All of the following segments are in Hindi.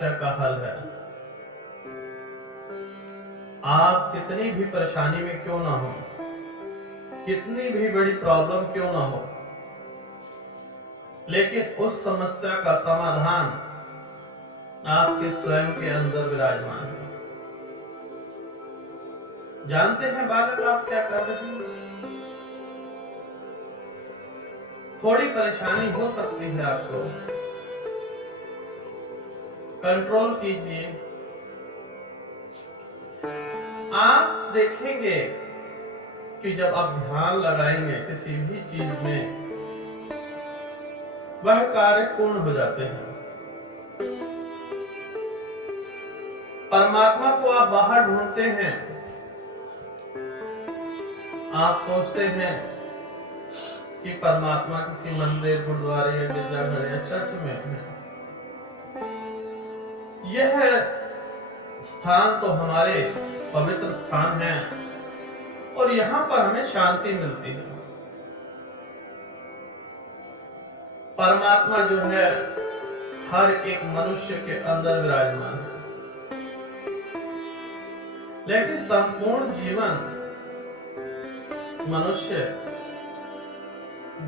समस्या का हल है। आप कितनी भी परेशानी में क्यों ना हो, कितनी भी बड़ी प्रॉब्लम क्यों ना हो, लेकिन उस समस्या का समाधान आपके स्वयं के अंदर विराजमान है। जानते हैं बालक आप क्या कर रहे हैं? थोड़ी परेशानी हो सकती है, आपको कंट्रोल कीजिए। आप देखेंगे कि जब आप ध्यान लगाएंगे किसी भी चीज में, वह कार्य पूर्ण हो जाते हैं। परमात्मा को आप बाहर ढूंढते हैं, आप सोचते हैं कि परमात्मा किसी मंदिर, गुरुद्वारे या गिरजाघर या चर्च में है। यह स्थान तो हमारे पवित्र स्थान है और यहाँ पर हमें शांति मिलती है। परमात्मा जो है हर एक मनुष्य के अंदर विराजमान है, लेकिन संपूर्ण जीवन मनुष्य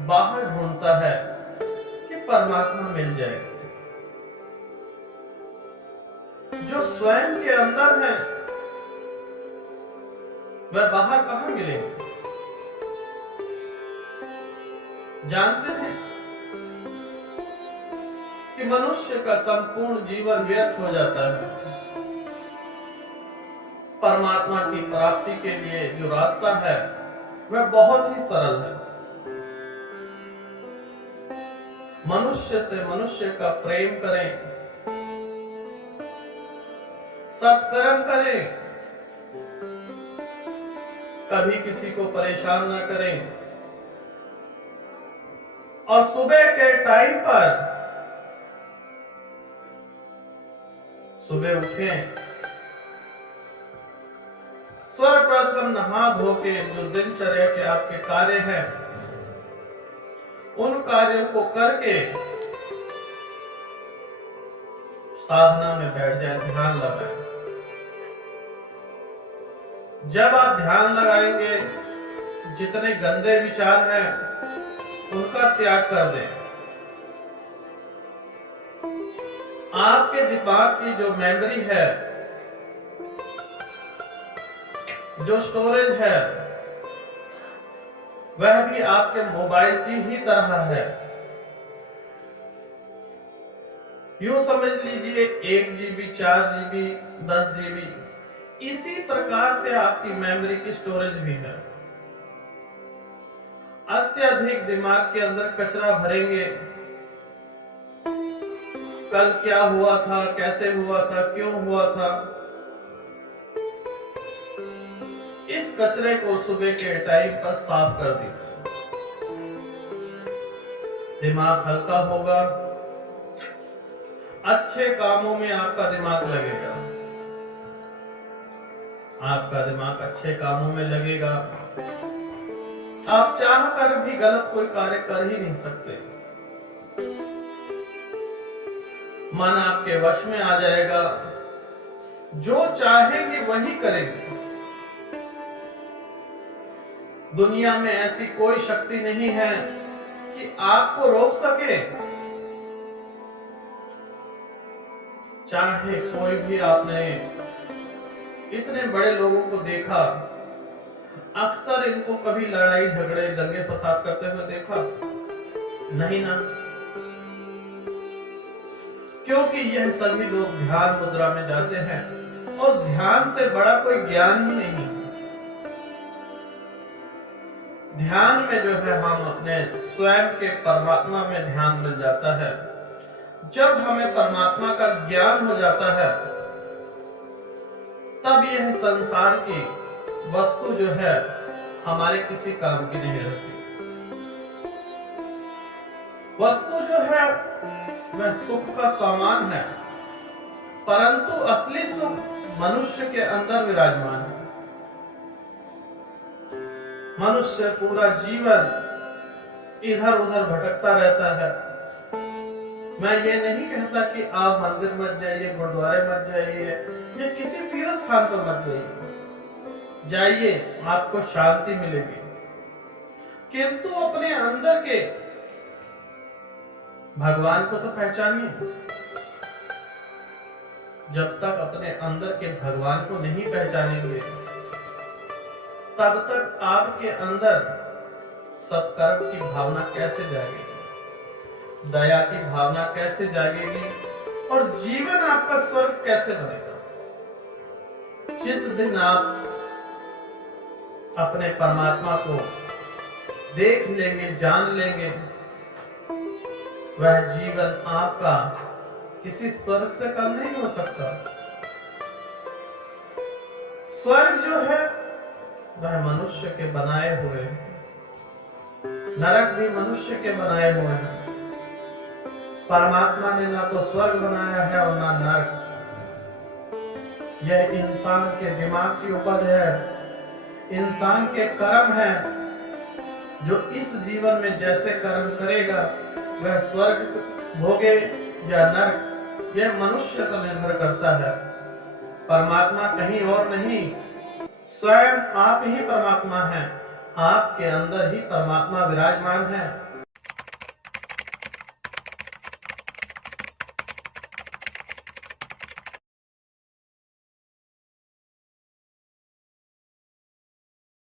बाहर ढूंढता है कि परमात्मा मिल जाए। जो स्वयं के अंदर है वह बाहर कहां मिलेगा? जानते हैं कि मनुष्य का संपूर्ण जीवन व्यर्थ हो जाता है। परमात्मा की प्राप्ति के लिए जो रास्ता है वह बहुत ही सरल है। मनुष्य से मनुष्य का प्रेम करें, सत्कर्म करें, कभी किसी को परेशान ना करें, और सुबह के टाइम पर सुबह उठें, सर्वप्रथम नहा धो के जो दिनचर्या के आपके कार्य हैं उन कार्यों को करके साधना में बैठ जाए, ध्यान लगाएं। जब आप ध्यान लगाएंगे, जितने गंदे विचार हैं उनका त्याग कर दें। आपके दिमाग की जो मेमोरी है, जो स्टोरेज है, वह भी आपके मोबाइल की ही तरह है। यूं समझ लीजिए 1 GB, 4 GB, 10 GB, इसी प्रकार से आपकी मेमोरी की स्टोरेज भी है। अत्यधिक दिमाग के अंदर कचरा भरेंगे, कल क्या हुआ था, कैसे हुआ था, क्यों हुआ था, इस कचरे को सुबह के टाइम पर साफ कर दीजिए। दिमाग हल्का होगा, अच्छे कामों में आपका दिमाग लगेगा। आपका दिमाग अच्छे कामों में लगेगा, आप चाह कर भी गलत कोई कार्य कर ही नहीं सकते। मन आपके वश में आ जाएगा, जो चाहेंगे वही करेंगे। दुनिया में ऐसी कोई शक्ति नहीं है कि आपको रोक सके। चाहे कोई भी, आपने इतने बड़े लोगों को देखा, अक्सर इनको कभी लड़ाई झगड़े, दंगे फसाद करते हुए देखा नहीं ना? क्योंकि यह सभी लोग ध्यान मुद्रा में जाते हैं और ध्यान से बड़ा कोई ज्ञान ही नहीं। ध्यान में जो है हम अपने स्वयं के परमात्मा में ध्यान मिल जाता है। जब हमें परमात्मा का ज्ञान हो जाता है, तब यह संसार की वस्तु जो है हमारे किसी काम की नहीं रहती। वस्तु जो है वह सुख का सामान है, परंतु असली सुख मनुष्य के अंदर विराजमान है। मनुष्य पूरा जीवन इधर उधर भटकता रहता है, मैं ये नहीं कहता कि आप मंदिर मत जाइए, गुरुद्वारे मत जाइए या किसी तीर्थ स्थान पर मत जाइए। जाइए, आपको शांति मिलेगी, किंतु अपने अंदर के भगवान को तो पहचानिए। जब तक अपने अंदर के भगवान को नहीं पहचानेंगे, तब तक आपके अंदर सत्कर्म की भावना कैसे जागेगी, दया की भावना कैसे जागेगी और जीवन आपका स्वर्ग कैसे बनेगा। जिस दिन आप अपने परमात्मा को देख लेंगे, जान लेंगे, वह जीवन आपका किसी स्वर्ग से कम नहीं हो सकता। स्वर्ग जो है वह मनुष्य के बनाए हुए, नरक भी मनुष्य के बनाए हुए हैं। परमात्मा ने ना तो स्वर्ग बनाया है और ना नरक। यह इंसान के दिमाग की उपज है, इंसान के कर्म है। जो इस जीवन में जैसे कर्म करेगा वह स्वर्ग भोगे या नरक, यह मनुष्य पर निर्भर करता है। परमात्मा कहीं और नहीं, स्वयं आप ही परमात्मा हैं। आपके अंदर ही परमात्मा विराजमान है।